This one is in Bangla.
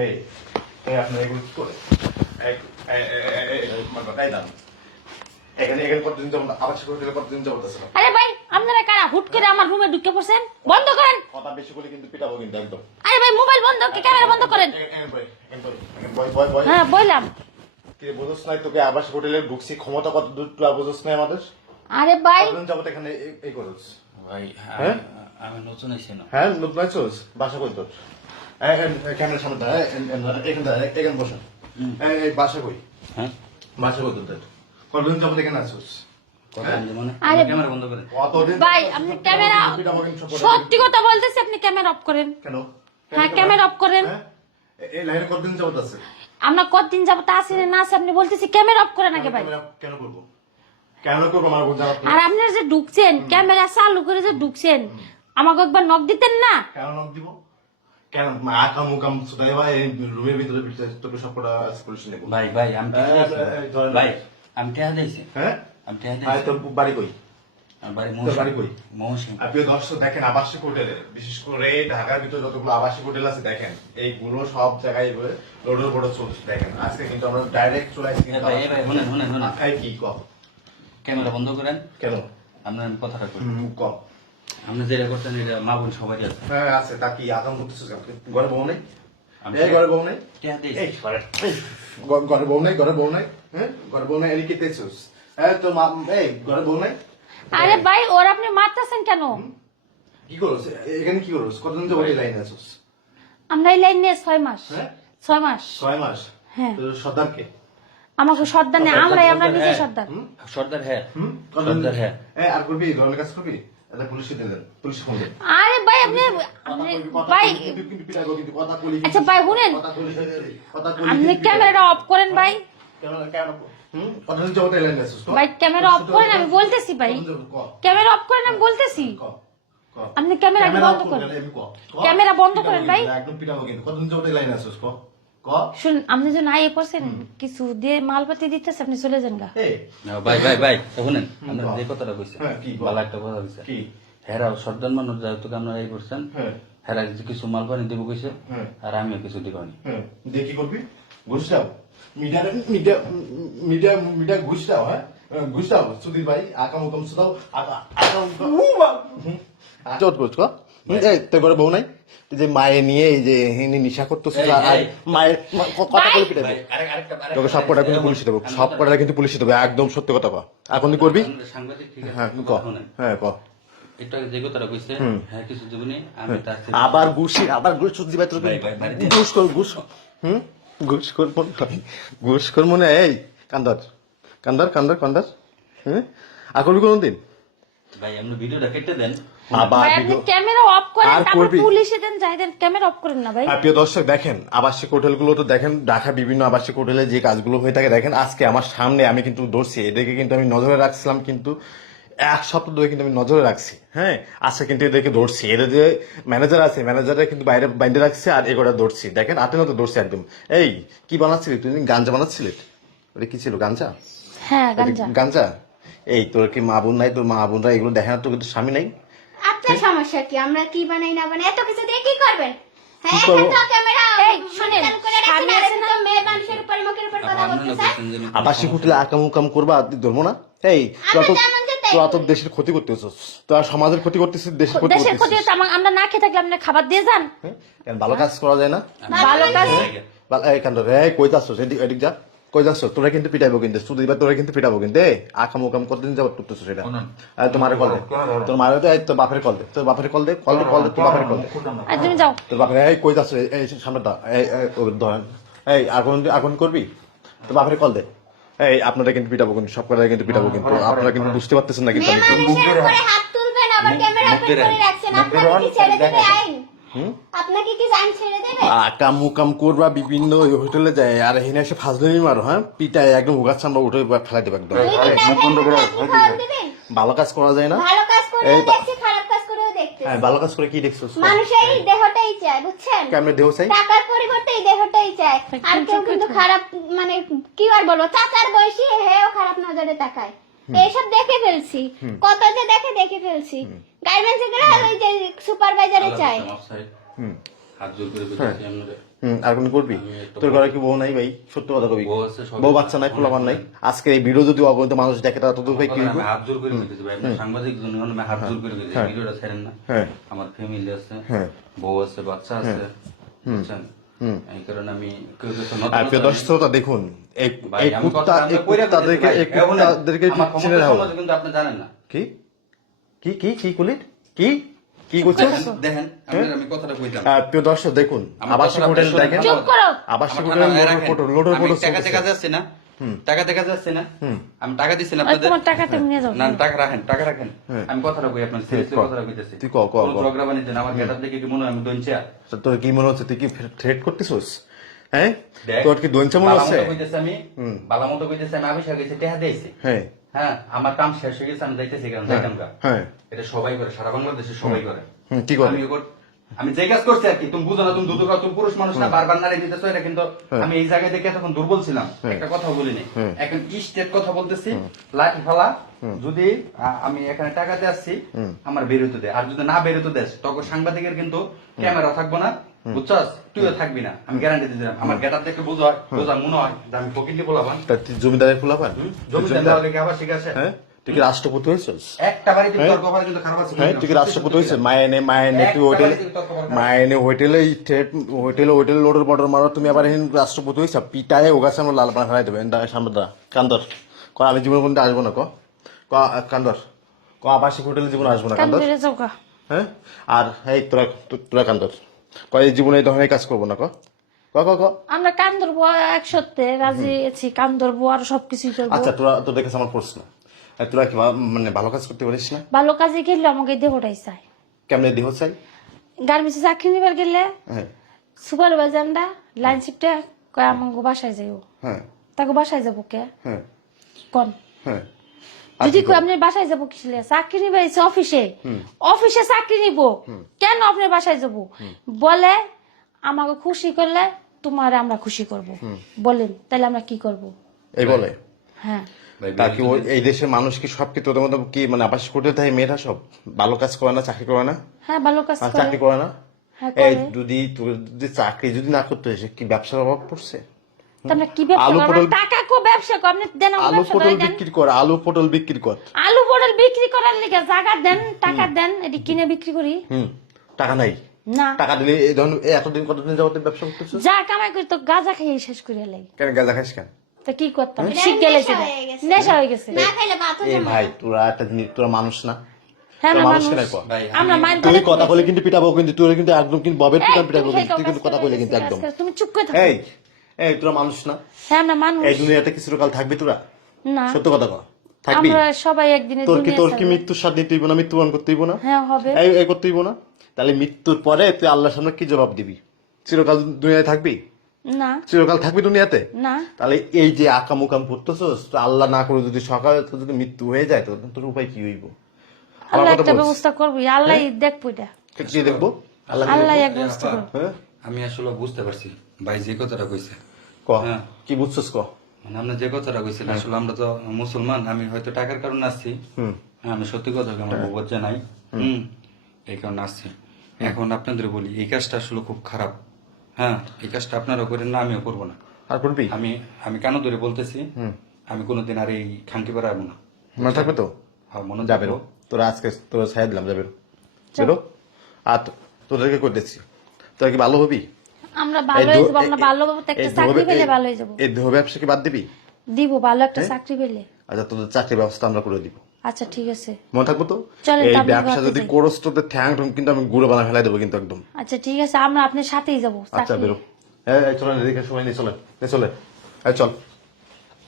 এই এই আপনি এগুলো কি করে এখানে কতদিন যাবো আবার সে করে কতদিন যাবো? আরে ভাই আপনারা কারা হুট করে আমার রুমে ঢুকে পড়ছেন? বন্ধ করেন। কথা বেশি করে কিন্তু পিটাবো কিন্তু একদম। আরে ভাই মোবাইল বন্ধ, ক্যামেরা বন্ধ করেন। হ্যাঁ বললাম। কি বুঝছ নাই তোকে আবাস হোটেলে ঢুকছি, ক্ষমতা কত দূর তুই বুঝছ নাই আমাদের? আরে ভাই কতদিন যাবো এখানে এই করছ? ভাই হ্যাঁ আমি নতুন আইছি না। হ্যাঁ নতুন আইছস? বাসা কই তোর? ক্যামেরার সামনে দাঁড়া, এখানে বসা। এই বাসা কই? হ্যাঁ বাসা কই তোর? কতদিন যাবো এখানে আছিস? কথা মানে আরে ক্যামেরা বন্ধ করেন। কতদিন ভাই আপনি ক্যামেরা, সত্যি কথা বলতেছি, আপনি ক্যামেরা অফ করেন। কেন? হ্যাঁ ক্যামেরা অফ করেন। এই লাইনে কতদিন যাবো আছে? আমরা কতদিন যাবো তা আসি না আসি, আপনি বলতেছি ক্যামেরা অফ করেন আগে ভাই। কেন করবো? কেন করবো আমার বোঝা? আর আপনারা যে ঢুকছেন ক্যামেরা চালু করে যে ঢুকছেন, আমাকে একবার নক দিতেন না? কেন নক দিব? কেন আকাম উকাম সুদাই ভাই রুমের ভিতরে তোকে সব কটা পুলিশ নেব? ভাই ভাই আমি ভাই আমি টেহা দিয়েছি। হ্যাঁ আমি টেহা ভাই দিয়েছি। তোর বাড়ি কই? আমার বাড়ি তোর বাড়ি কই? মহসিন। আপনি দর্শক দেখেন আবাসিক হোটেলে, বিশেষ করে ঢাকার ভিতরে যতগুলো আবাসিক হোটেল আছে দেখেন এইগুলো সব জায়গায় রোডের বড় চলছে দেখেন। আজকে কিন্তু আমরা ডাইরেক্ট চলে আসছি। ভাই ভাই শুনেন এই কি কম ক্যামেরা বন্ধ করেন। কেন? আপনার কথাটা করেন। কম আপনি যেটা করতেন এটা মা বোন সবারই আছে। হ্যাঁ আছে। তা কি আকাম করতেছিস? ঘরে বউ নেই? আমি এই ঘরে বউ নেই? টেহা দিয়েছি। এই ঘরে বউ নাই? ঘরে বউ নাই? হ্যাঁ ঘরে বউ নাই এর কি তেছিস? হ্যাঁ তোর মা এই ঘরে বউ নাই? আরে ভাই ওর আপনি মারতেছেন কেন? কি করছ এখানে? কি করছ? কতদিন যাবো এই লাইনে আছিস? আমরা এই লাইন নিয়ে 6 মাস। হ্যাঁ 6 মাস। 6 মাস? হ্যাঁ তোর সর্দার কে? আমাকে সর্দার নেই, আমরাই আমরা নিজে হ্যাঁ। সর্দার। সর্দার হ্যাঁ কতদিন? সর্দার হ্যাঁ। আর করবি ধরনের কাজ করবি? এটা পুলিশে দিলেন, পুলিশ ফোন দেন। আরে ভাই আপনি ভাই কিন্তু পিটাবো কিন্তু কথা বলি। আচ্ছা ভাই শুনেন, কথা বলি আপনি ক্যামেরাটা অফ করেন ভাই। কতদিন যাবো এই লাইনে আছিস? ভাই ক্যামেরা অফ করেন, আমি বলতেছি ভাই। ক্যামেরা অফ করেন, আমি বলতেছি। আপনি ক্যামেরা বন্ধ করেন। ক্যামেরা বন্ধ করেন ভাই। একদম পিটাবো কিন্তু। কতদিন যাবো এই লাইনে আছিস? শুন, আপনি যে না পড়ছেন কিছু দিয়ে মালপাতি দিতেছে, আপনি চলে যান গা। ভাই ভাই ভাই শুনেন আপনার যে কথাটা কইছেন হ্যাঁ, কি? ভালো একটা কথা কইছে। কি? হেরাও সর্দার মানুষ যেহেতু আমরা এই করছেন হ্যাঁ হেরা কিছু মাল পানি দেবো কইছে হ্যাঁ আর আমিও কিছু দিবানি। হ্যাঁ দিয়ে কি করবি? ঘুষ দাও। মিডিয়া মিডিয়া মিডিয়া ঘুষ দাও। হ্যাঁ ঘুষ দাও সুধীর ভাই। আকাম উকাম সুদাও। চোট করছ তোর ঘরে বউ নাই? তুই যে মায়ে নিয়ে এই যে নিশা করতেছিস মায়ের কথা বলে পিটাবি। তোকে সব কটা কিন্তু পুলিশে দেবো, সব কটা কিন্তু পুলিশে দেবো। একদম সত্যি কথা কর। এখন তুই করবি? সাংবাদিক ঠিক হ্যাঁ আছে ক। হ্যাঁ ক। একটু আগে যে কথাটা কইছে হ্যাঁ কিছু দিবনি আমি তার থেকে আবার ঘুষি আবার ঘুষ দিবা তোর? ঘুষ কর ঘুষ। ঘুষ কর ঘুষ কর মনে এই কান্দার কান্দার কান্দার কান্দার। হ্যাঁ আর করবি কোনদিন? ভাই আপনি ভিডিওটা কেটে দেন। আবার ভাই আপনি ক্যামেরা অফ করেন, আর তারপর করবি? পুলিশে দেন, যাই দেন, ক্যামেরা অফ করেন না ভাই। প্রিয় দর্শক দেখেন আবাসিক হোটেলগুলো তো দেখেন, ঢাকা বিভিন্ন আবাসিক হোটেলে যে কাজগুলো হয়ে থাকে দেখেন। আজকে আমার সামনে আমি কিন্তু ধরছি, এদেরকে কিন্তু আমি নজরে রাখছিলাম, কিন্তু 1 সপ্তাহ ধরে কিন্তু আমি নজরে রাখছি। হ্যাঁ আজকে কিন্তু এদেরকে ধরছি। এদের যে ম্যানেজার আছে ম্যানেজাররা কিন্তু বাইরে বাইরে রাখছে আর এগুলো ধরছি। দেখেন হাতে তো ধরছি একদম। এই কি বানাচ্ছিলি তুই? গাঞ্জা বানাচ্ছিলি? ওটা কি ছিল? গাঞ্জা? হ্যাঁ গাঞ্জা। গাঞ্জা? এই তোর কি মা বোন নাই? তোর মা বোনরা এগুলো দেখে না? তোর কিন্তু স্বামী নাই? আপনার সমস্যা কি? আমরা কি বানাই না বানাই এত কিছু দিয়ে কি করবেন? হ্যাঁ কি করবো? এখন তো ক্যামেরা এই শুনেন, চালু করে রাখছেন, স্বামী আর আছে এখন তো মেয়ে মানুষের উপর মুখের উপর কথা বলতেছেন। আবাসিক হোটেলে আকাম উকাম করবা ধরবো না? এই তোরা তো যেমন যেতে। তোরা তো দেশের ক্ষতি করতেছিস, তোরা সমাজের ক্ষতি করতেছিস, দেশের ক্ষতি দেশের ক্ষতি করতেছিস। হচ্ছে, আমরা না খেয়ে থাকলে আপনি খাবার দিয়ে যান। হ্যাঁ? কেন ভালো কাজ করা যায় না? ভালো কাজ। এই কান্দ রে কই যাচ্ছ? এদিক যা। কই যাচ্ছ? তোরা কিন্তু পিটাইবো কিন্তু সুদীপ ভাই, তোরা কিন্তু পিটাবো কিন্তু। আকাম উকাম কতদিন যাবত করতেছো সেটা? তোমার কল দে, তোর মারে তো তোর বাপের কল দে, তোর বাপের কল দে, কল দে কল দে, তোর বাপের কল দে। আর তুমি যাও। তোর বাপের এই কই যাচ্ছ? এই সামনে দা। এই ধরেন এই আগুন করবি? তোর বাপের কল দে। এই আপনারা কিন্তু পিটাবো কিন্তু, সব কটা কিন্তু পিটাবো কিন্তু। আপনারা কিন্তু বুঝতে পারতেছেন না কিন্তু মেয়ে আমি মানুষের উপরে হাত তুলবেন, আবার ক্যামেরা অন করে রাখছেন। আপনাকে কি ছেড়ে দেবে আইন? আপনাকে কি আইন ছেড়ে দেবে? আকাম উকাম করবা বিভিন্ন হোটেলে যায় আর এখানে এসে ফাজলামি মারো। হ্যাঁ পিটায় একদম উগাচ্ছান বা উঠে ফেলাই দেবে একদম। দুই দিন আগে আপনি খাওয়ান দিবেন? ভালো কাজ করা যায় না? ভালো কাজ করেও এই দেখছি, খারাপ কাজ করেও দেখছি। হ্যাঁ ভালো কাজ করে কি দেখছো? মানুষের এই দেহটাই চায়, বুঝছেন? কেমনে দেহ চাই? টাকার পরিবর্তে এই দেহটাই চায়। আর কেউ কিন্তু খারাপ, মানে কি আর বলবো, চাচার বয়সী হেও খারাপ নজরে তাকায়। এইসব দেখে ফেলছি, কত যে দেখে ফেলছি। গার্মেন্টস এর ওই যে সুপারভাইজারে চায়। হাত জোর করে বলছি আপনারা আর কোন করবি? তোর ঘরে কি বউ নাই ভাই? সত্য কথা কবি, বউ আছে, সবই বউ বাচ্চা নাই, পোলাপান নাই। আজকে এই ভিডিও যদি অগণিত মানুষ দেখে তারা তোদের ভাই কি হইব? আমি হাত জোর করে দিতেছি ভাই, আপনি সাংবাদিক জন্য আমি হাত জোর করে দিতেছি, ভিডিওটা ছেড়েন না। হ্যাঁ আমার ফ্যামিলি আছে, হ্যাঁ বউ আছে, বাচ্চা আছে, বুঝছেন? এই কারণে আমি কেউ কিছু নতুন আর প্রিয় দর্শক শ্রোতা দেখুন, এই ভাই, এই আমি কুত্তা কথা- এই আমি কইরা দিতেছি কুত্তাদেরকে ভাই। এই কুত্তাদেরকে আমার চিনে ক্ষমতা রাখো। সম্বন্ধে কিন্তু আপনি জানেন না। কি কি কি কি কুলিট কি কি করছিস? দেখেন আমি কথাটা কইতাম। প্রিয় দর্শক দেখুন, আমার আবাসিক কথাটা হোটেল শুনুন। দেখেন, চুপ করো। আবাসিক আমার হোটেল ঠান্ডা লোডের রাখেন। লোডের আমি ফটো টাকা দেখা যাচ্ছে না, টাকা দেখা যাচ্ছে না, আমি টাকা দিচ্ছি না ওই আপনাদের। তোমার টাকা তুমি নিয়ে যাও। না টাকা রাখেন, টাকা রাখেন। আমি কথাটা কই, আপনার সিরিয়াসলি কথাটা কইতেছি। তুই ক, ক, কোনো ক। ঝগড়া বানিয়ে দেন, আমার গেটআপ দেখে কি মনে হয় আমি দঞ্চিয়া? তোর কি মনে হচ্ছে? তুই কি থ্রেট করতেছিস? হ্যাঁ, দেখ, তোর কি দোঞ্চা মনে হচ্ছে? বালামতো কইতেছি আমি, বালামতো কইতেছি আমি আবিষ্কার গেছি, টাকা দিয়েছি। হ্যাঁ হ্যাঁ, আমার কাম শেষ হয়ে গেছে, আমি যাইতেছি কেন, যাইতাম গা। হ্যাঁ এটা সবাই করে, সারা বাংলাদেশে সবাই করে। কি করে? আমি যে কাজ করছি আর কি, তুমি বুঝো না, তুমি দুটো কাজ, তুমি পুরুষ মানুষ না, বারবার নারী দিতেছো, এটা কিন্তু আমি এই জায়গায় দেখে তখন দুর্বল ছিলাম, একটা কথা বলিনি। এখন স্টেট কথা বলতেছি, লাঠি ফালা, যদি আমি এখানে টাকা দিয়ে আসছি, আমার বেরোতে দে, আর যদি না বেরোতে দেস, তখন সাংবাদিকের কিন্তু ক্যামেরা থাকবো না, বুঝছস? তুইও থাকবি না, আমি গ্যারান্টি দিলাম। আমার গেটার দেখে বোঝা মনে হয় যে আমি ফকিন্দি বলাবান, তা তুই জমিদারের ফুলাপান? জমিদার হলে কি আবার ঠিক আছে? হ্যাঁ, তুই কি রাষ্ট্রপতি হয়েছিস? একটা বাড়িতে তর্ক করা কিন্তু খারাপ আছে। হ্যাঁ, তুই কি রাষ্ট্রপতি হয়েছিস? মায়েনে তুই হোটেলে, মায়েনে হোটেলে হোটেলে লোডের বর্ডার মারো, তুমি আবার এখন রাষ্ট্রপতি হয়েছ? পিটায় ও গাছে আমরা লাল পানা ফেলাই দেবে সামনে দা কান্দর ক, আমি জীবন কোনটা আসবো না, ক ক কান্দর ক, আবাসিক হোটেলে জীবন আসবো না, কান্দর। কান্দরে যাও গা। হ্যাঁ, আর এই তোরা তোরা কান্দর ক, এই জীবনে এই ধরনের কাজ করবো না, ক ক ক ক। আমরা কান ধরবো, এক সত্যি রাজি আছি, কান ধরবো আর সবকিছুই করবো। আচ্ছা, তোদের কাছে আমার প্রশ্ন, তোরা কি মানে ভালো কাজ করতে পারিস না? ভালো কাজে গেলে আমাকে দেহটাই চাই। কেমনে দেহ চাই? গার্মেন্টসে চাকরি নিবার গেলে হ্যাঁ সুপারভাইজারটা লাইন শিফটে কয় আমাকে বাসায় যাইও, হ্যাঁ তাকে বাসায় যাবো কে হ্যাঁ কোন? হ্যাঁ যদি কই আপনি বাসায় যাবো কিসলে, চাকরি নিবে অফিসে, অফিসে চাকরি নিব, কেন আপনি বাসায় যাব? বলে আমাকে খুশি করলে তোমার আমরা খুশি করব, বলেন তাহলে আমরা কি করব? এই বলে। হ্যাঁ, তা কি এই দেশের মানুষ কি সব কি তোদের মতো কি মানে আবাসিক হোটেল থাকে মেয়েরা সব ভালো কাজ করে না, চাকরি করে না? হ্যাঁ ভালো কাজ আর করে। চাকরি করে না? হ্যাঁ এই করে। যদি তোর যদি চাকরি যদি না করতে হয়, কি ব্যবসার অভাব পড়ছে? তা আমরা কি ব্যবসা আলু করব? পটল- টাকা কো ব্যবসা কো, আপনি দেন আমাকে আলু ব্যবসা পটল করে দেন। বিক্রি কর, আলু পটল বিক্রি কর। আলু পটল বিক্রি করার লিগে জায়গা দেন, টাকা দেন, এটি কিনে বিক্রি করি। টাকা নাই, না, টাকা দিলে এই ধরুন এতদিন কতদিন যাবত ব্যবসা করতেছো? যা কামাই করি তো গাঁজা খেয়ে শেষ করে লাই। কেন গাঁজা খাইস কেন? তা কি করতাম? এটা শিখ গেলে নেশা হয়ে গেছে। নেশা হয়ে গেছে। না খাইলে ভাতও এ জমে ভাই তোরা একটা জিনিস, তোরা মানুষ না? হ্যাঁ তোরা আমরা মানুষ মানুষ, কেন কর? ভাই, আমরা মাইন্ড তুই করে কথা বলে কিন্তু পিটাবো, কিন্তু তুই কিন্তু একদম কিন্তু ববের এই, পিটাবো, তুমি পিটাবো খাই তুই কিন্তু কথা বলে কিন্তু একদম। তুমি চুপ করে থাকো। এই এই তোরা মানুষ না? হ্যাঁ আমরা মানুষ। এই দুনিয়াতে কিছু কাল থাকবি তোরা? না, সত্য কথা কর, থাকবি? আমরা সবাই একদিনে তোর কি দুনিয়া তোর কি ছাড়বো। মৃত্যুর স্বাদ নিতে হইব না, মৃত্যুবরণ করতে হইব না? হ্যাঁ হবে। এই করতে হইব না? তাহলে মৃত্যুর পরে তুই আল্লাহর সামনে কি জবাব দিবি? চিরকাল দুনিয়ায় থাকবি? না চিরকাল থাকবি দুনিয়াতে? না, তাহলে এই যে আকাম উকাম করতেছস, তো আল্লাহ না করে যদি সকালে তোর যদি মৃত্যু হয়ে যায়, তো তোর উপায় কি হইব? আমার আল্লাহ কথা একটা বলছিস। ব্যবস্থা করবি, আল্লাহ দেখবো এটা, কি দেখবো? আল্লাহ আল্লাহ এক ব্যবস্থা করবো। হ্যাঁ আমি আসলে বুঝতে পারছি ভাই যে কথাটা কইছে, ক, হ্যাঁ। কি বুঝছস ক? মানে আপনি যে কথাটা কইছেন, আসলে আমরা তো মুসলমান, আমি হয়তো টাকার কারণে আসছি, আমি সত্যি কথা আমার বউর জানাই, এই কারণে আসছি। এখন আপনাদের বলি, এই কাজটা আসলে খুব খারাপ, হ্যাঁ, এই কাজটা আপনারা করেন না, আমিও করবো না। আর করবি? আমি কেন ধরে বলতেছি, আমি কোনোদিন আর এই খাঙ্কি বেড়াবো না। মনে থাকবে তো? হ্যাঁ, মনে যাবে রো, তোরা আজকে তোরা ছাই দিলাম, যাবে বেরো। আর তোদেরকে করতেছি, তোরা কি ভালো হবি? আমরা ভালো হয়ে যাবো, আমরা ভালো একটা এই চাকরি পেলে ভালো হয়ে যাবো। এই দেহ ব্যবসা কি বাদ দিবি? দিব ভালো একটা চাকরি পেলে। আচ্ছা, তোদের চাকরির ব্যবস্থা আমরা করে দিব, আচ্ছা ঠিক আছে। মনে থাকবো তো? চলেন, এই তা আমরা ব্যবসা ভাবতে যদি চাই। করস তোদের ঠ্যাং ঠুং কিন্তু আমি গুঁড়ো বানা ফেলাই দেবো কিন্তু একদম। আচ্ছা ঠিক আছে, আমরা আপনার সাথেই যাবো আচ্ছা চাকরি। বেরো, এই চলেন, এদিকে সময় নিয়ে চলেন, চলে, এই চল।